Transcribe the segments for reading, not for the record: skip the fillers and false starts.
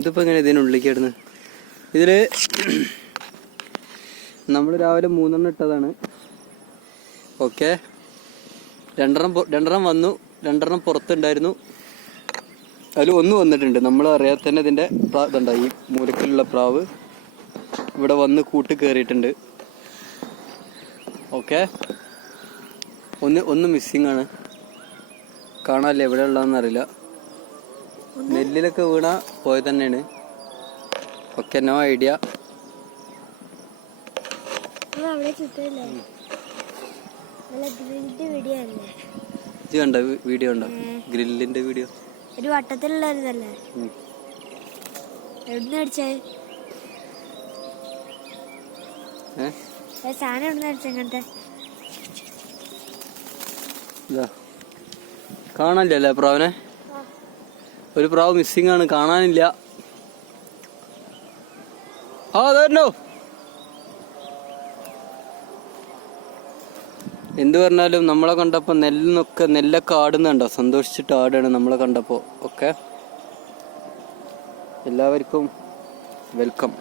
ഇതിപ്പോ എങ്ങനെ ഇതിനുള്ളിലേക്ക് ഇടുന്നത്? ഇതില് നമ്മൾ രാവിലെ 3 ഇട്ടതാണ്. ഓക്കെ, 2 വന്നു, 2 പുറത്തുണ്ടായിരുന്നു. അതിൽ 1 വന്നിട്ടുണ്ട്. നമ്മൾ അറിയാതെ തന്നെ ഇതിന്റെ ഇതുണ്ട, ഈ മൂലക്കിലുള്ള പ്രാവ് ഇവിടെ വന്ന് കൂട്ട് കയറിയിട്ടുണ്ട്. ഓക്കെ, ഒന്ന് മിസ്സിങ് ആണ്, കാണാല്ലേ എവിടെ ഉള്ളതെന്ന് അറിയില്ല. നെല്ലിലൊക്കെ വീണ പോയത് തന്നെയാണ്. Okay, no idea. ഇത് കണ്ട വീഡിയോ ഉണ്ടോ? ഗ്രില്ലിന്റെ വീഡിയോ, ഒരു വട്ടത്തിലുള്ള ഇതല്ലേ? എവിടുന്ന് അടിച്ചേ സാധനം? എവിടുന്ന് അടിച്ചങ്ങനത്തെ കാണാനില്ലല്ലേ പ്രാവിനെ? ഒരു പ്രാവ് മിസ്സിംഗ് ആണ്, കാണാനില്ല. അതോ എന്ത് പറഞ്ഞാലും നമ്മളെ കണ്ടപ്പോ നെല്ലൊക്കെ ആടുന്നുണ്ടോ? സന്തോഷിച്ചിട്ട് ആടാണ് നമ്മളെ കണ്ടപ്പോ. ഓക്കെ, എല്ലാവർക്കും വെൽക്കം.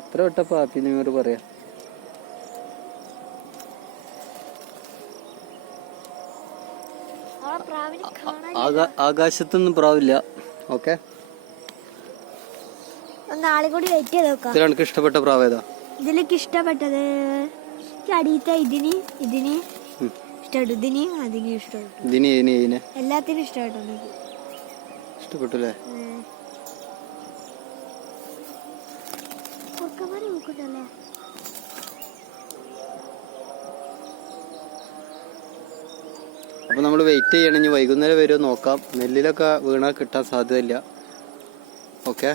എത്ര വട്ടപ്പോ ഹാപ്പി ന്യൂ ഇയർ പറയാ? ആകാശത്തൊന്നും പ്രാവില്ല. ഓക്കെ, എനിക്ക് ഇഷ്ടപ്പെട്ട പ്രാവ് ഏതാ? ഇതിലേക്ക് ഇഷ്ടപ്പെട്ടത് അടിയത്തെ ഇതിന് ഇഷ്ടപ്പെട്ടു, അതിന് ഇഷ്ടപ്പെട്ടു, എല്ലാത്തിനും ഇഷ്ടപ്പെട്ടല്ലേ? അപ്പൊ നമ്മൾ വെയിറ്റ് ചെയ്യണം. ഇനി വൈകുന്നേരം വരുമോ നോക്കാം. നെല്ലിലൊക്കെ വീണാൽ കിട്ടാൻ സാധ്യതയില്ല. ഓക്കെ.